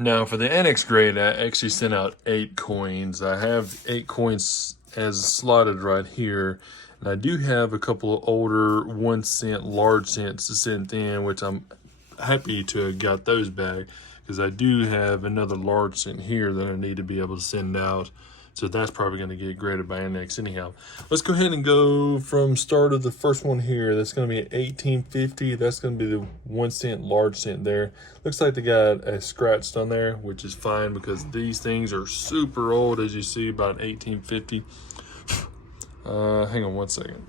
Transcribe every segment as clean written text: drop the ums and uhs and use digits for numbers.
Now for the ANACS grade, I actually sent out 8 coins. I have 8 coins as slotted right here. And I do have a couple of older 1 cent large cents sent in, which I'm happy to have got those back, because I do have another large cent here that I need to be able to send out. So that's probably going to get graded by ANACS anyhow. Let's go ahead and go from start of the first one here. That's going to be at 1850. That's going to be the 1 cent large cent there. Looks like they got a scratched on there, which is fine because these things are super old, as you see, about 1850. Hang on 1 second.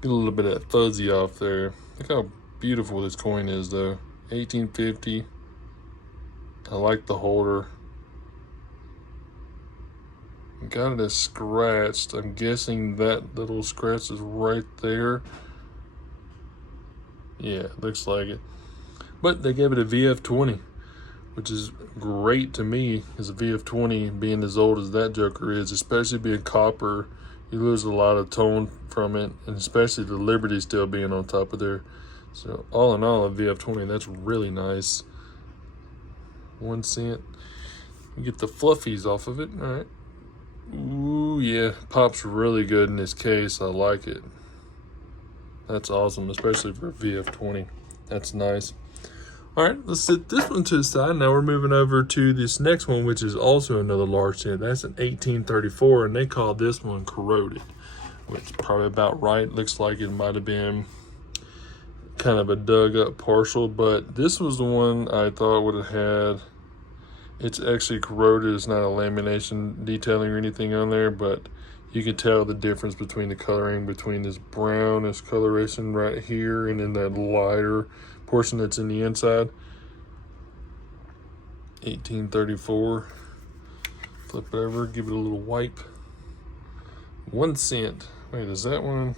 Get a little bit of that fuzzy off there. Look how beautiful this coin is, though. 1850. I like the holder. Got it as scratched. I'm guessing that little scratch is right there. Yeah, looks like it. But they gave it a VF20, which is great to me, as a VF20 being as old as that joker is, especially being copper. You lose a lot of tone from it, and especially the Liberty still being on top of there. So all in all, a VF20, that's really nice. 1 cent. You get the fluffies off of it. All right. Ooh, yeah, pops really good in this case. I like it. That's awesome, especially for a VF20. That's nice. All right, let's set this one to the side. Now we're moving over to this next one, which is also another large cent. That's an 1834, and they call this one corroded, which is probably about right. Looks like it might have been kind of a dug up partial, but this was the one I thought would have had. It's actually corroded. It's not a lamination detailing or anything on there, but you can tell the difference between the coloring between this brownish coloration right here and then that lighter portion that's in the inside. 1834. Flip it over, give it a little wipe. 1 cent. Wait, is that one?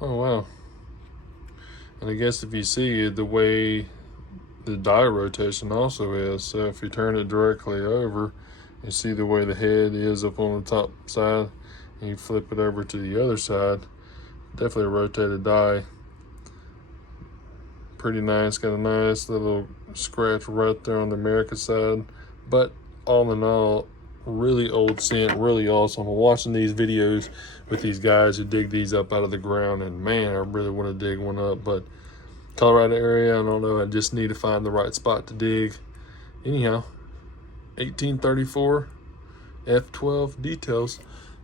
Oh, wow. And I guess if you see the way the die rotation also is, so if you turn it directly over, you see the way the head is up on the top side, and you flip it over to the other side, definitely a rotated die. Pretty nice. Got a nice little scratch right there on the America side, but all in all, really old cent, really awesome. I'm watching these videos with these guys who dig these up out of the ground, and man, I really want to dig one up, but Colorado area, I don't know, I just need to find the right spot to dig. Anyhow, 1834 F12 details.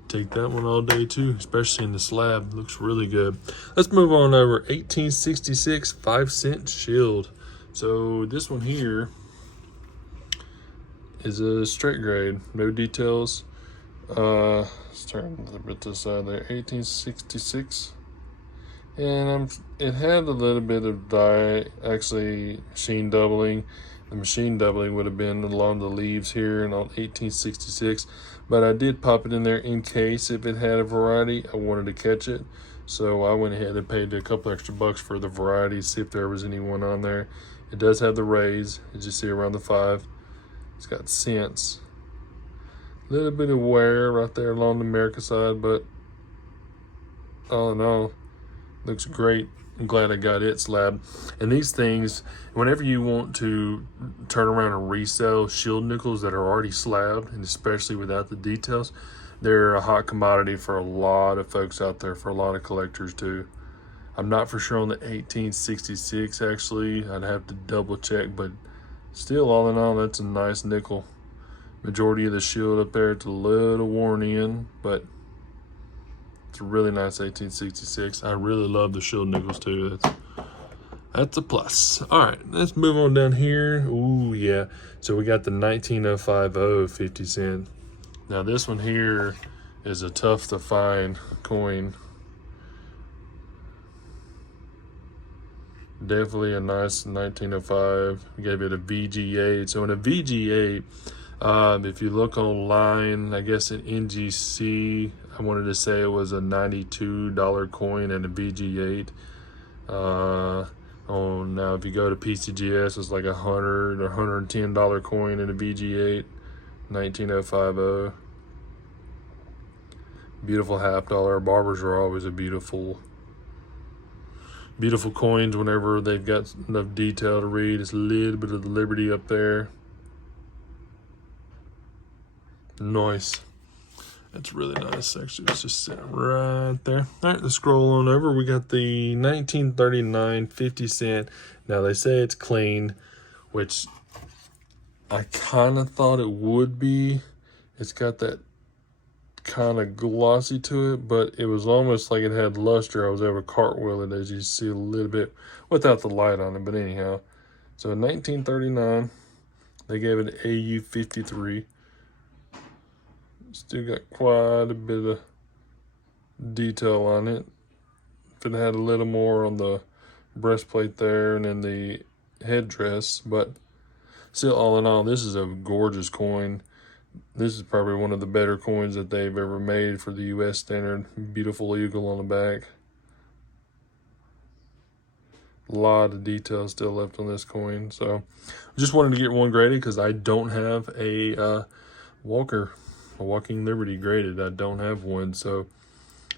Take that one all day too, especially in the slab. Looks really good. Let's move on over. 1866 5 cent shield. So this one here is a straight grade, no details. Let's turn a little bit to the side there. 1866. And it had a little bit of die, actually machine doubling. The machine doubling would have been along the leaves here and on 1866. But I did pop it in there in case if it had a variety, I wanted to catch it. So I went ahead and paid a couple extra bucks for the variety, see if there was anyone on there. It does have the rays, as you see around the 5. It's got cents. A little bit of wear right there along the America side, but all in all, looks great. I'm glad I got it slabbed. And these things, whenever you want to turn around and resell shield nickels that are already slabbed, and especially without the details, they're a hot commodity for a lot of folks out there, for a lot of collectors too. I'm not for sure on the 1866 actually. I'd have to double check, but still, all in all, that's a nice nickel. Majority of the shield up there, it's a little worn in, but it's a really nice 1866. I really love the shield nickels too. That's a plus. All right, let's move on down here. Ooh, yeah. So we got the 19050 50 cent. Now this one here is a tough to find coin. Definitely a nice 1905. We gave it a VG8. So in a VG8, if you look online, I guess in NGC, I wanted to say it was a $92 coin and a VG8. Oh, now if you go to PCGS, it's like $100 or $110 coin and a VG8, 19050. Beautiful half dollar. Barbers are always a beautiful coins whenever they've got enough detail to read. It's a little bit of the Liberty up there. Nice. That's really nice. Actually, it's just sitting right there. All right, let's scroll on over. We got the 1939 50 cent. Now, they say it's clean, which I kind of thought it would be. It's got that kind of glossy to it, but it was almost like it had luster. I was able to cartwheel it, as you see a little bit, without the light on it. But anyhow, so in 1939, they gave it an AU 53. Still got quite a bit of detail on it. If it had a little more on the breastplate there and then the headdress, but still, all in all, this is a gorgeous coin. This is probably one of the better coins that they've ever made for the U.S. standard. Beautiful eagle on the back. A lot of details still left on this coin. So I just wanted to get one graded because I don't have a Walking Liberty graded. I don't have one. So,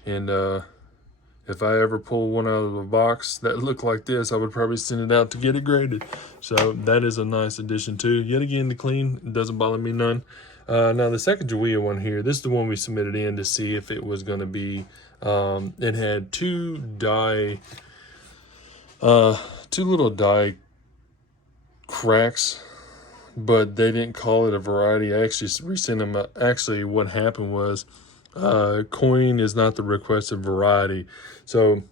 and if I ever pull one out of a box that looked like this, I would probably send it out to get it graded. So that is a nice addition too. Yet again, the clean, it doesn't bother me none. Now the Sacagawea one here, this is the one we submitted in to see if it was going to be, it had two little die cracks, but they didn't call it a variety. I actually resent them. Actually, what happened was, coin is not the requested variety. So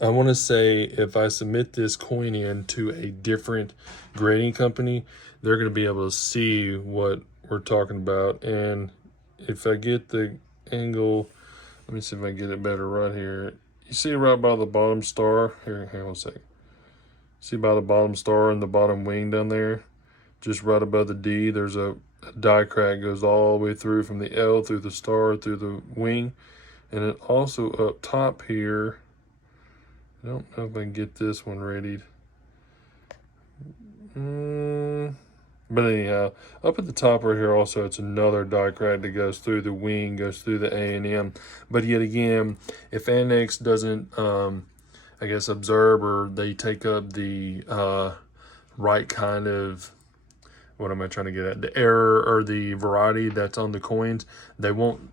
I want to say if I submit this coin in to a different grading company, they're going to be able to see what we're talking about. And if I get the angle, let me see if I get it better right here. You see right by the bottom star here, hang on a second. See by the bottom star and the bottom wing down there, just right above the D, there's a die crack goes all the way through from the L through the star through the wing. And then also up top here, I don't know if I can get this one readied. But anyhow, up at the top right here also, it's another die crack that goes through the wing, goes through the A&M. But yet again, if ANACS doesn't, I guess, observe, or they take up the right kind of, what am I trying to get at? The error or the variety that's on the coins, they won't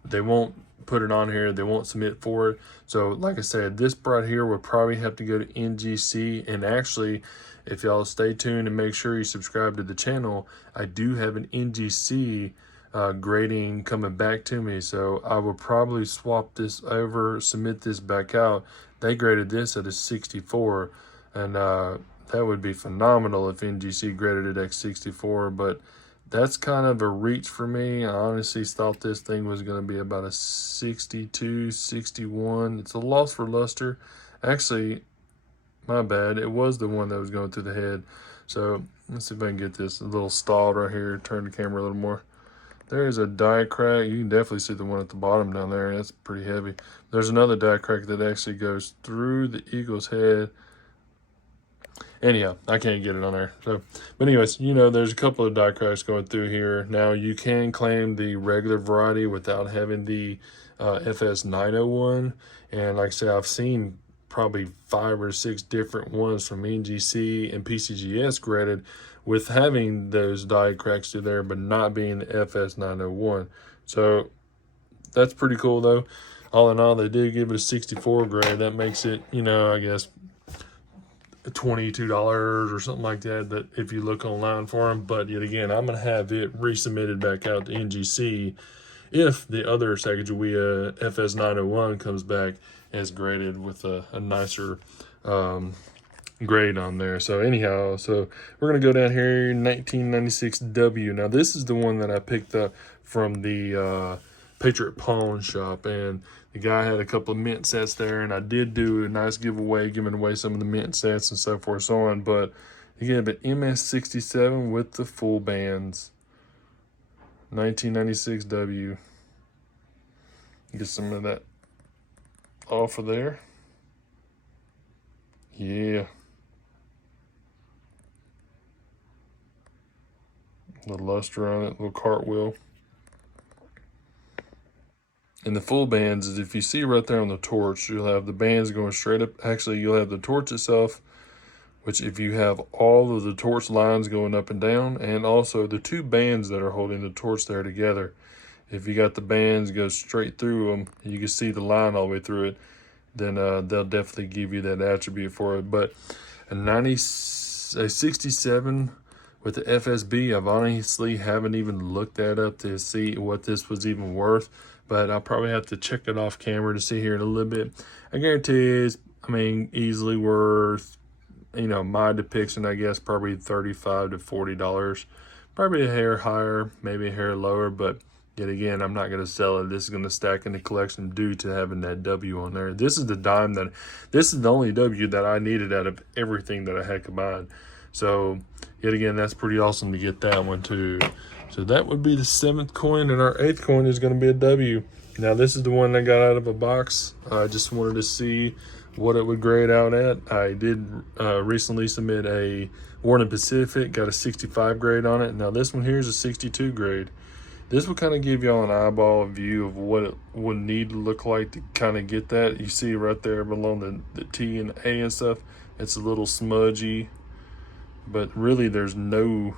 put it on here. They won't submit for it. So like I said, this right here would probably have to go to NGC. And actually, if y'all stay tuned and make sure you subscribe to the channel, I do have an NGC grading coming back to me. So I will probably swap this over, submit this back out. They graded this at a 64, and that would be phenomenal if NGC graded it at 64, but that's kind of a reach for me. I honestly thought this thing was going to be about a 62, 61. It's a loss for luster. Actually, my bad. It was the one that was going through the head. So let's see if I can get this a little stalled right here. Turn the camera a little more. There's a die crack. You can definitely see the one at the bottom down there. That's pretty heavy. There's another die crack that actually goes through the eagle's head. Anyhow, I can't get it on there. So, but anyways, you know, there's a couple of die cracks going through here. Now, you can claim the regular variety without having the FS 901. And like I said, I've seen probably 5 or 6 different ones from NGC and PCGS graded with having those die cracks through there, but not being the FS 901. So that's pretty cool though. All in all, they did give it a 64 grade. That makes it, you know, I guess $22 or something like that, that if you look online for them. But yet again, I'm going to have it resubmitted back out to NGC if the other Sacagawea FS 901 comes back as graded with a nicer grade on there. So anyhow, so we're going to go down here, 1996 W. Now this is the one that I picked up from the Patriot Pawn Shop, and the guy had a couple of mint sets there, and I did do a nice giveaway, giving away some of the mint sets and so forth so on. But again, but MS67 with the full bands, 1996 W. Get some of that off of there. Yeah. The luster on it, little cartwheel. And the full bands is, if you see right there on the torch, you'll have the bands going straight up. Actually, you'll have the torch itself, which if you have all of the torch lines going up and down, and also the 2 bands that are holding the torch there together. If you got the bands go straight through them, you can see the line all the way through it, then they'll definitely give you that attribute for it. But a 67 with the FSB, I've honestly haven't even looked that up to see what this was even worth, but I'll probably have to check it off camera to see here in a little bit. I guarantee it's, I mean, easily worth, you know, my depiction, I guess, probably $35 to $40. Probably a hair higher, maybe a hair lower, but yet again, I'm not going to sell it. This is going to stack in the collection due to having that W on there. This is the dime that, this is the only W that I needed out of everything that I had combined. So, yet again, that's pretty awesome to get that one too. So that would be the 7th coin, and our 8th coin is going to be a W. Now, this is the one I got out of a box. I just wanted to see what it would grade out at. I did recently submit a Warning Pacific, got a 65 grade on it. Now, this one here is a 62 grade. This will kind of give y'all an eyeball view of what it would need to look like to kind of get that. You see right there below the T and A and stuff, it's a little smudgy, but really there's no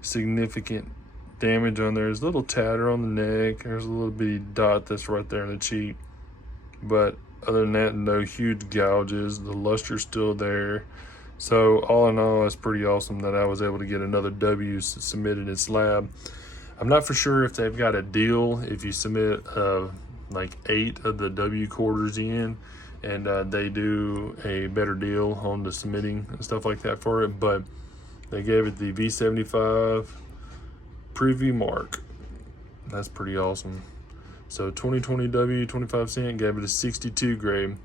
significant damage on there. There's a little tatter on the neck. There's a little bitty dot that's right there in the cheek. But other than that, no huge gouges. The luster's still there. So all in all, it's pretty awesome that I was able to get another W submitted in slab. I'm not for sure if they've got a deal if you submit like 8 of the W quarters in, and they do a better deal on the submitting and stuff like that for it, but they gave it the V75 preview mark. That's pretty awesome. So 2020 W, 25 cent, gave it a 62 grade.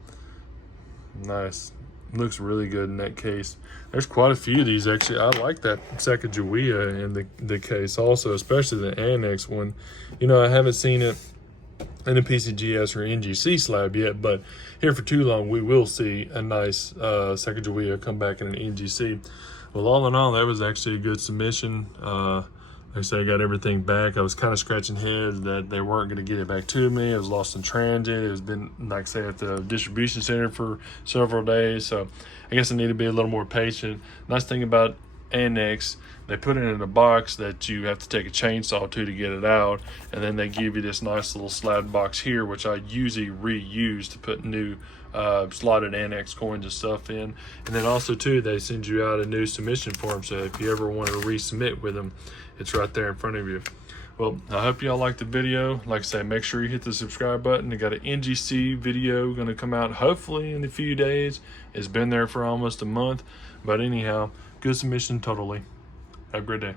Nice. Looks really good in that case. There's quite a few of these actually. I like that Sacagawea in the case also, especially the ANACS one. You know, I haven't seen it in a PCGS or NGC slab yet, but here for too long we will see a nice Sacagawea come back in an NGC. Well, all in all, that was actually a good submission. Like I said, I got everything back. I was kind of scratching heads that they weren't going to get it back to me. It was lost in transit. It was been, like I say, at the distribution center for several days. So I guess I need to be a little more patient. Nice thing about ANACS, they put it in a box that you have to take a chainsaw to get it out. And then they give you this nice little slab box here, which I usually reuse to put new slotted ANACS coins and stuff in. And then also too, they send you out a new submission form. So if you ever want to resubmit with them, it's right there in front of you. Well, I hope y'all liked the video. Like I say, make sure you hit the subscribe button. I got an NGC video going to come out hopefully in a few days. It's been there for almost a month. But anyhow, good submission totally. Have a great day.